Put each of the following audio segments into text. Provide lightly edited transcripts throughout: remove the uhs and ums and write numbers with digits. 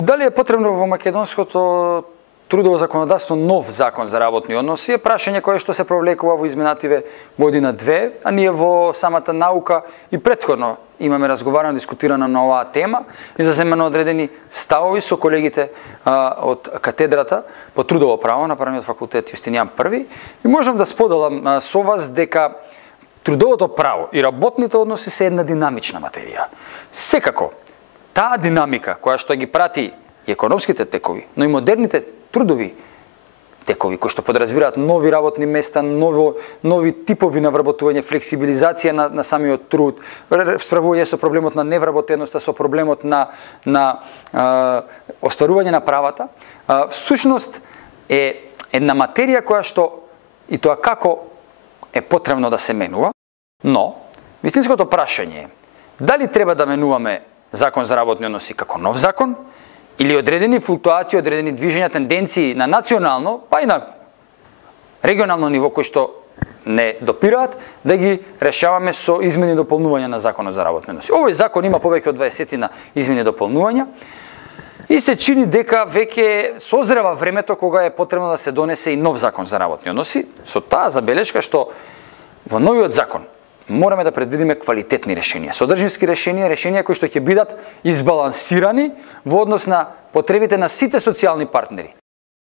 Дали е потребно во македонското трудово законодавство нов закон за работни односи е прашање кое што се провлекува во изминативе година-две, а ние во самата наука и претходно имаме разговарано, дискутирано на оваа тема и заземено одредени ставови со колегите од катедрата по трудово право на Правниот факултет Јустинијан I и можам да споделам со вас дека трудовото право и работните односи се една динамична материја. Секако, таа динамика која што ги прати и економските текови, но и модерните трудови текови кои што подразбираат нови работни места, нови типови на вработување, флексибилизација на самиот труд, справување со проблемот на невработеноста, со проблемот на остварување на правата, всушност е една материја која што и тоа како е потребно да се менува, но вистинското прашање е дали треба да менуваме закон за работни односи како нов закон, или одредени флуктуации, одредени движења, тенденции на национално, па и на регионално ниво кои што не допираат, да ги решаваме со измени и дополнувања на законот за работни односи. Овој закон има повеќе од 20 на измени и дополнувања и се чини дека веќе созрева времето кога е потребно да се донесе и нов закон за работни односи, со таа забелешка што во новиот закон мораме да предвидиме квалитетни решенија, содржински решенија кои што ќе бидат избалансирани во однос на потребите на сите социјални партнери.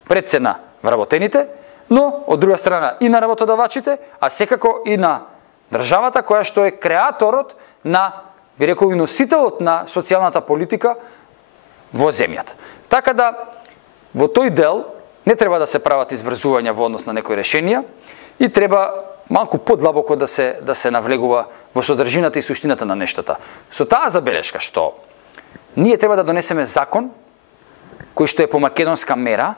Пред се на вработените, но од друга страна и на работодавачите, а секако и на државата која што е креаторот на, би рекол, и носителот на социјалната политика во земјата. Така да во тој дел не треба да се прават изврзувања во однос на некои решенија и треба малку подлабоко да се навлегува во содржината и суштината на нештата. Со таа забелешка што ние треба да донесеме закон кој што е по македонска мера,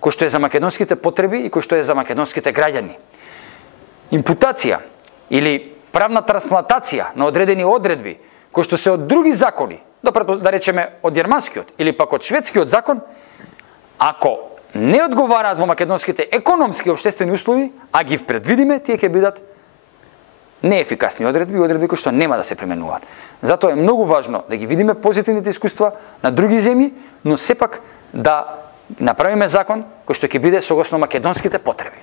кој што е за македонските потреби и кој што е за македонските граѓани. Импутација или правна трансплантација на одредени одредби кои што се од други закони, да речеме од германскиот или пак од шведскиот закон, ако не одговараат во македонските економски и општествени услови, а ги предвидиме, тие ќе бидат неефикасни одредби кои што нема да се применуваат. Затоа е многу важно да ги видиме позитивните искуства на други земји, но сепак да направиме закон кој што ќе биде согласно македонските потреби.